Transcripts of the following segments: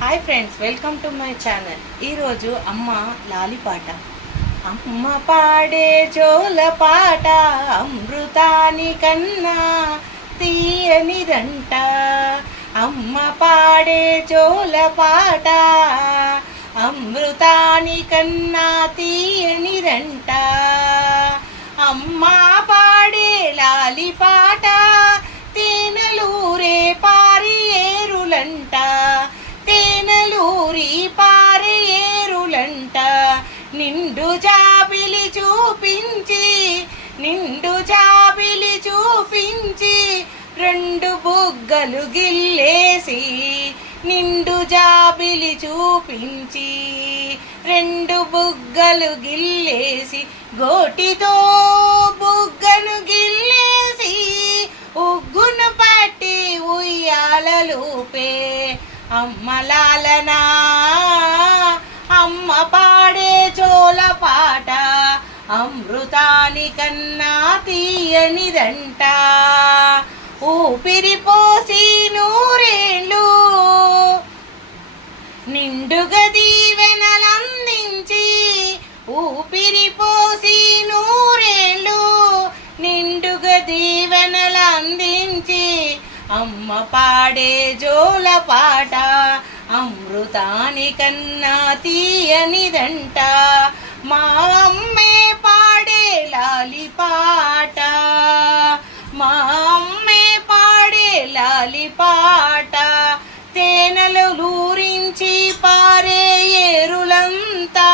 Hi friends welcome to my channel ఈరోజు అమ్మ లాలిపాట అమ్మ పాడే చోల పాట అమృతాని కన్నా తీయనిదంట. అమ్మ పాడే చోల పాట అమృతాని కన్నా తీయనిదంట. అమ్మా తేనెలూరి పారి ఏరులంట. నిండు జాబిలి చూపించి నిండు జాబిలి చూపించి రెండు బుగ్గలు గిల్లేసి నిండు జాబిలి చూపించి రెండు బుగ్గలు గిల్లేసి గోటితో బుగ్గను గిల్లేసి ఉగ్గును పట్టి ఉయ్యాలలోపే అమ్మలాలనా అమ్మ పాడే చోల పాట అమృతాని కన్నా తీయనిదంట. ఊపిరి పోసి అమ్మ పాడే జోల పాట అమృతాని కన్నా తీయనిదంట. మా అమ్మే పాడే లాలి పాట మా అమ్మే పాడే లాలి పాట. తేనెలు లూరించి పారే ఏరులంతా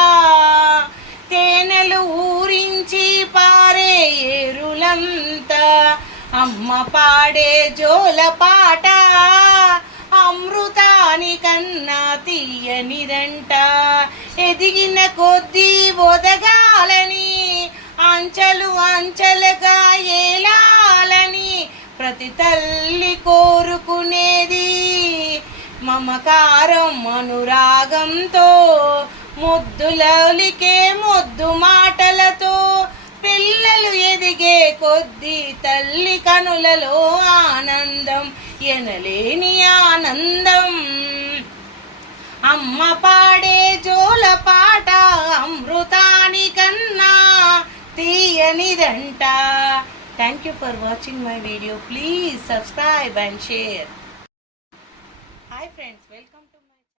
తేనెలు ఊరించి పారే ఏరులంతా. అమ్మ పాడే జోల పాట అమృతాని కన్నా తీయనిదంట. ఎదిగిన కొద్దీ ఒదగాలని అంచెలు అంచెలుగా ఏలాలని ప్రతి తల్లి కోరుకునేది. మమకారం అనురాగంతో ముద్దులలికే ముద్దు మాట. కొద్దీ తల్లి కనులలో ఆనందం ఎనలేని ఆనందం. అమ్మ పాడే జోల పాట అమృతాని కన్నా తీయనిదంట. Thank you for watching my video please subscribe and share hi friends welcome to